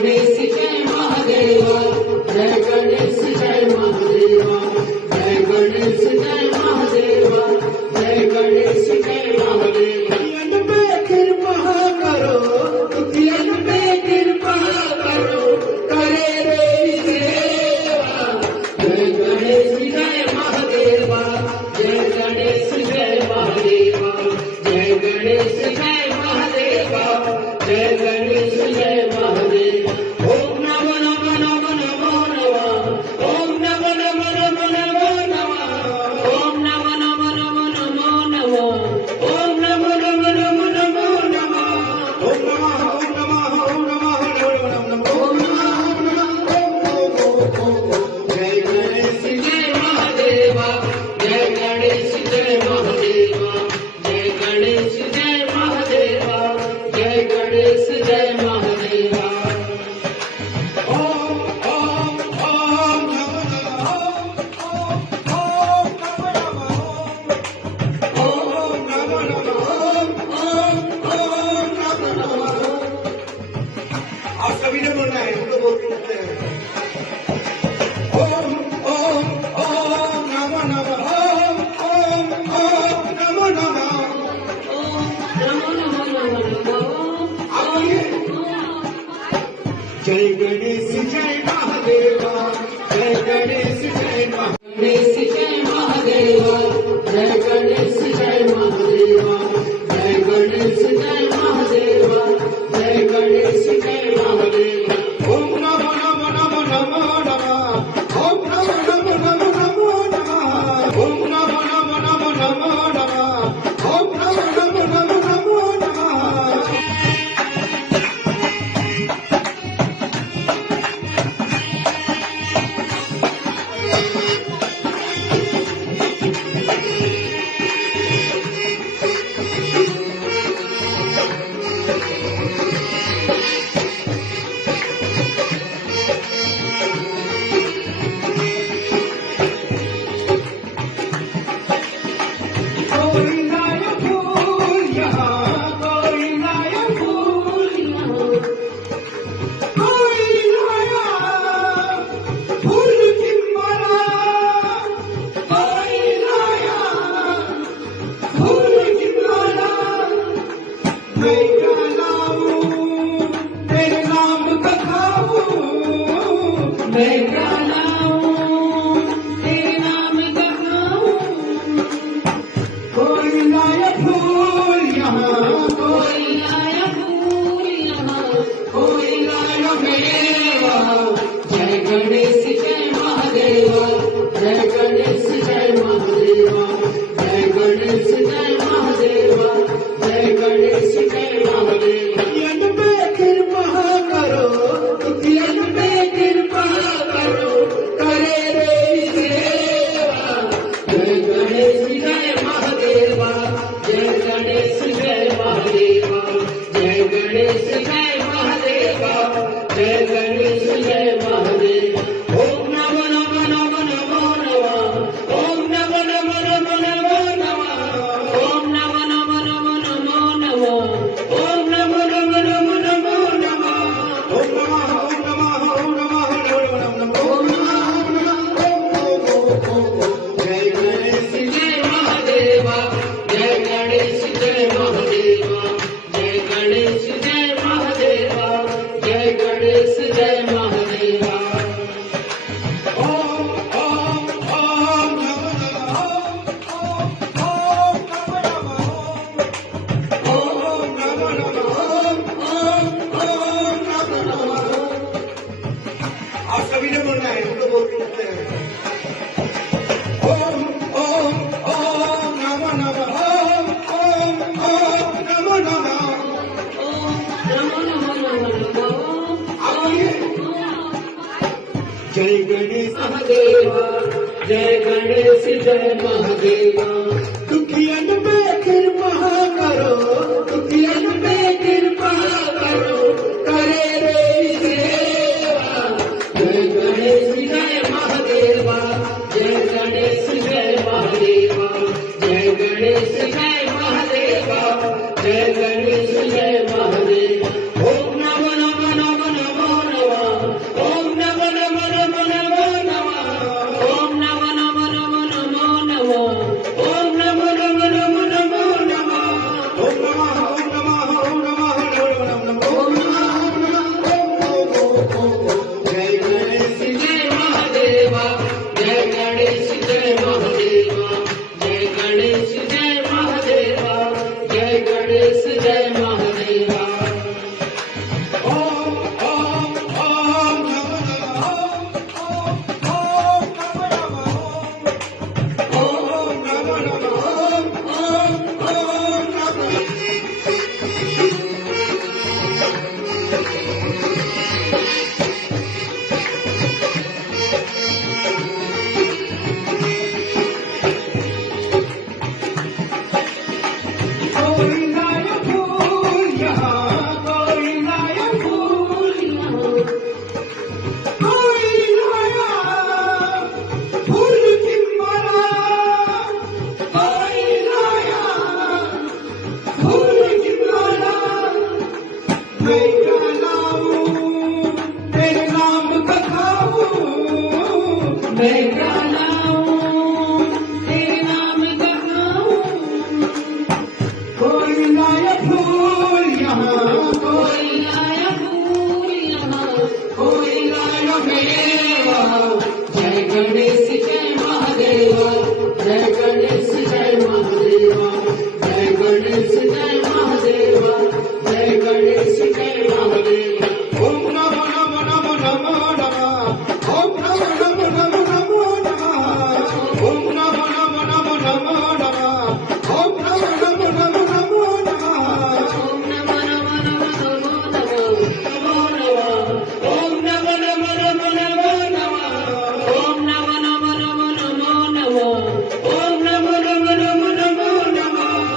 गणेश जय महादेवा, जय गणेश जय महादेवा, जय गणेश जय महादेवा, जय गणेश जय महादेवा। दुखियन पे कृपा करो, दुखियन पे कृपा करो, करे रे सेवा। जय गणेश जय महादेवा, जय गणेश जय महादेवा, जय गणेश जय महादेवा, जय गणेश जय महादेवा। ओम नमो नमो नमो नमो नमः, ओम नमो नमो नमो नमो नमः, ओम नमो नमो नमो नमो नमः, ओम नमो नमो नमो नमो नमः, ओम नमः ओम नमः ओम नमः ओम नमः। जय गणेश जय महादेवा, जय गणेश जय महादेवा, जय गणेश जय महादेवा, जय गणेश जय महादेवा। ओम ओम ओम नमो नमः, ओम नमो नमः, ओम नमो नमः। आप सभी ने बोलना है, हम तो बोलते रहते हैं। ओम ओम ओम नमो नमः, ओम नमो नमः, ओम नमो नमः। आप बोलिए। जय गणेश जय महादेवा, जय गणेश जय गणेश जय महादेवा, जय गणेश जय महादेवा, जय गणेश जय महादेवा, जय गणेश जय महादेवा। ओम नमो नमो नमो नमो नमः, ओम नमो नमो नमो नमो नमः, ओम नमो नमो नमो नमो नमः, ओम नमो नमो नमो नमो नमः। कोई लाया फूल यहाँ, कोई लाया फूल यहाँ, कोई लाया फूल की माला, कोई लाया फूल की माला। मैं क्या लाऊं तेरे नाम का खाऊं, मैं क्या लाऊं तेरे नाम का खाऊं। कोई लाया फूल यहाँ, कोई लाया फूल यहाँ, कोई लाया मेवा। जय गणेश जय महादेवा, जय गणेश जय महादेवा, जय गणेश जय महादेवा, जय गणेश जय महादेवा। दुखियन पे कृपा करो, दुखियन पे कृपा करो, करे रे सेवा। जय गणेश जय महादेवा, जय गणेश जय महादेवा, जय गणेश जय महादेवा, जय गणेश जय महादेवा। ओम नमो नमो नमो नमो नमः, ओम नमो नमो नमो नमो नमः, ओम नमो नमो नमो नमो नमः, ओम नमो नमो नमो नमो नमः, ओम नमः ओम नमः ओम नमः ओम नमः। जय गणेश जय महादेवा, जय गणेश जय महादेवा, जय गणेश जय महादेवा, जय गणेश जय महादेवा। ओम ओम ओम नमो नमः, ओम नमो नमः, ओम नमो नमः, ओम नमो नमः। आप सभी ने बोलना है, हम तो बोलते रहते हैं। ओम ओम ओम नमो नमः, ओम नमो नमः, ओम नमो नमो नमः। आप बोलिए। जय गणेश महादेवा, जय गणेश जय महादेवा। दुखियन पे कृपा करो, दुखियन पे कृपा करो, करे रे सेवा। जय गणेश जय महादेवा, जय गणेश जय महादेवा, जय गणेश जय महादेवा, जय गणेश जय महादेवा। ओम नमो नमो नमो नमो है